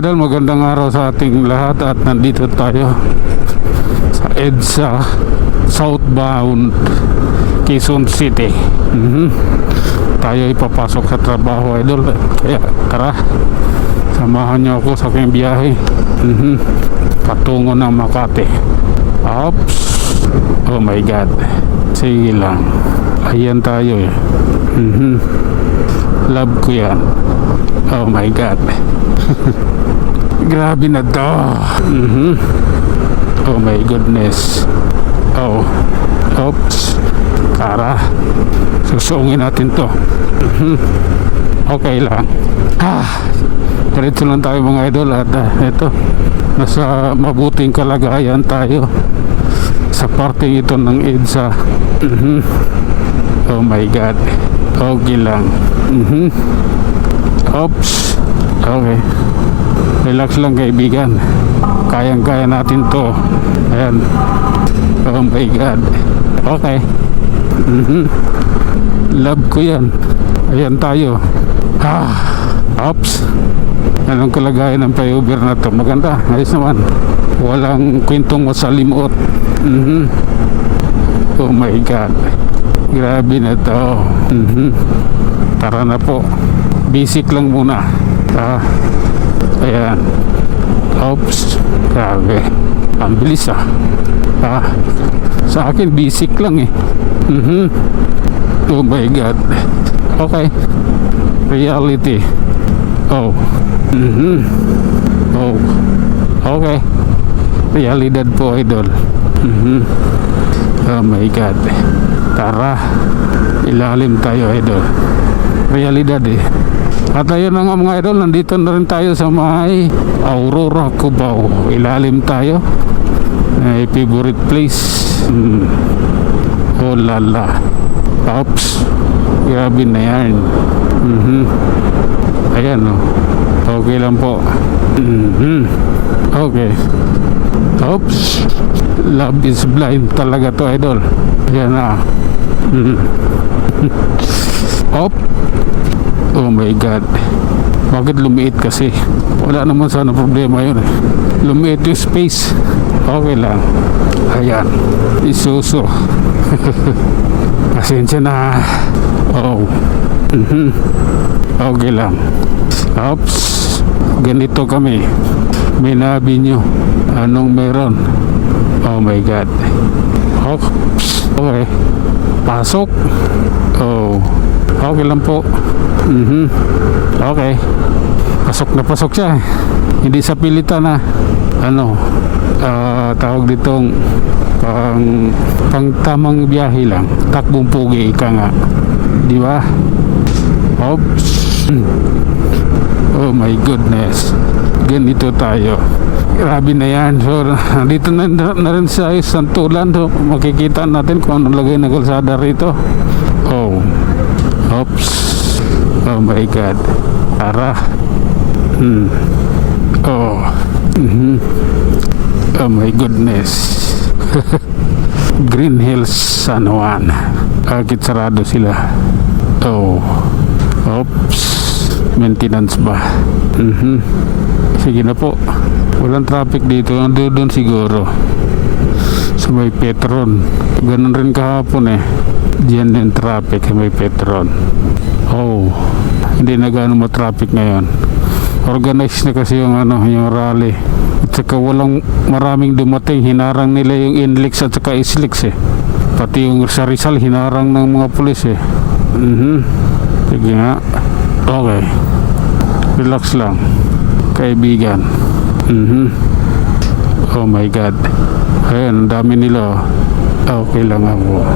mga idol, magandang araw sa ating lahat at nandito tayo sa EDSA southbound Quezon City. Tayo ipapasok sa trabaho, idol, kaya tara, samahan niyo ako sa aking biyahe patungo ng Makati. Oops, oh my god, sige lang, ayan tayo eh. Love ko yan. Oh my god. Grabe na to. Oh my goodness. Oh, oops, tara, susungin natin to. Okay lang. Diretso lang tayo mga idol. At eto, nasa mabuting kalagayan tayo sa parting ito ng EDSA. Oh my god. Okay lang. Oops. Okay. Relax lang kaibigan. Kayang-kaya natin to. Ayan. Oh my god. Okay. Love ko yan. Ayan tayo. Oops. Anong kalagayan ng flyover na to? Maganda. Ayos naman. Walang kwentong masalimuot. Oh my god. Grabe na to. Tara na po. Basic lang muna. Ayan. Oops. Grabe. Ang bilis sa akin basic lang eh. Oh my god. Okay. Reality. Oh. Oh. Okay. Realidad po, idol. Oh my god. Tara, ilalim tayo, idol. Realidad eh. At ayun na nga mga idol, nandito na rin tayo sa may Aurora, Cubao. Ilalim tayo. Favorite place. Oh lala. Oops. Grabe na yan. Ayan o. Okay lang po. Okay. Oops. Love is blind talaga to, idol. Ayan na. Op. Oh my god. Bakit lumiit kasi? Wala naman sana problema yun eh. Lumiit yung space. Okay lang. Ayan. Isuso. Pasensya na. Oh. Okay lang. Oops. Ganito kami. May nabi nyo. Anong meron? Oh my god. Oops. Okay. Pasok. Oh. Okay lang po. Okay. Pasok siya. Hindi sa pilitan na tawag ditong pang tamang biyahe lang. Takbong pugi ka nga. Di ba? Oops. Oh my goodness. Ganito tayo. Grabe na yan. So, dito na rin sa Santulan. So, makikita natin kung anong lagay na kalsada rito. Oh. Oops. Oh my god. Tara. Oh. Oh my goodness. Green Hills, San Juan. Bakit sarado sila? Oh. Oops. Maintenance ba? Sige na po. Walang traffic dito. Doon siguro sa may Petron. Ganun rin kahapon eh. Diyan din traffic sa may Petron. Oh, hindi na gaano ma-traffic ngayon. Organized na kasi yung yung rally. At saka walang maraming dumating. Hinarang nila yung Inlex at saka Islex eh. Pati yung sa Rizal hinarang ng mga pulis eh. Sige nga. Okay. Relax lang kaibigan. Oh my god. Ayan, ang dami nila. Okay lang ako.